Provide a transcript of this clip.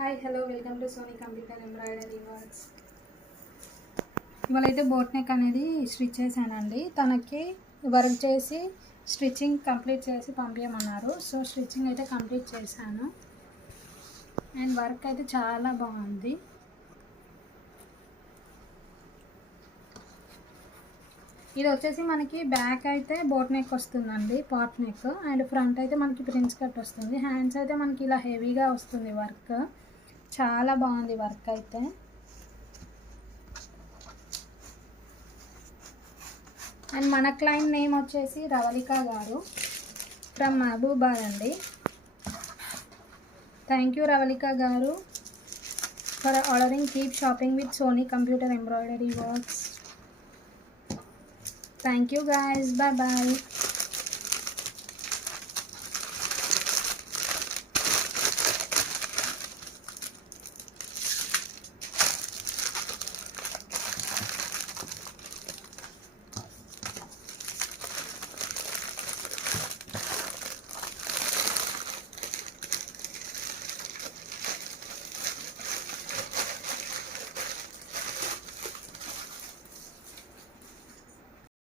Hi hello welcome to Sony computer embroidery works. ఇవాళైతే boat neck అనేది stitch చేశానండి. తనకి వర్క్ చేసి స్టిచ్చింగ్ కంప్లీట్ చేసి పంపించమన్నారు. సో స్టిచ్చింగ్ అయితే కంప్లీట్ చేశాను అండ్ వర్క్ అయితే చాలా బాగుంది. ఇది వచ్చేసి మనకి బ్యాక్ అయితే బోట్ నెక్ వస్తుందండి, పాట్ నెక్, అండ్ ఫ్రంట్ అయితే మనకి ప్రిన్స్ కట్ వస్తుంది. హ్యాండ్స్ అయితే మనకి ఇలా హెవీగా వస్తుంది. వర్క్ చాలా బాగుంది. వర్క్ అయితే అండ్ మన క్లయింట్ నేమ్ వచ్చేసి రవళిక గారు ఫ్రమ్ మహబూబాద్ అండి. Thank you Ravalika garu for ordering. Keep shopping with Sony computer embroidery works. Thank you guys. Bye bye.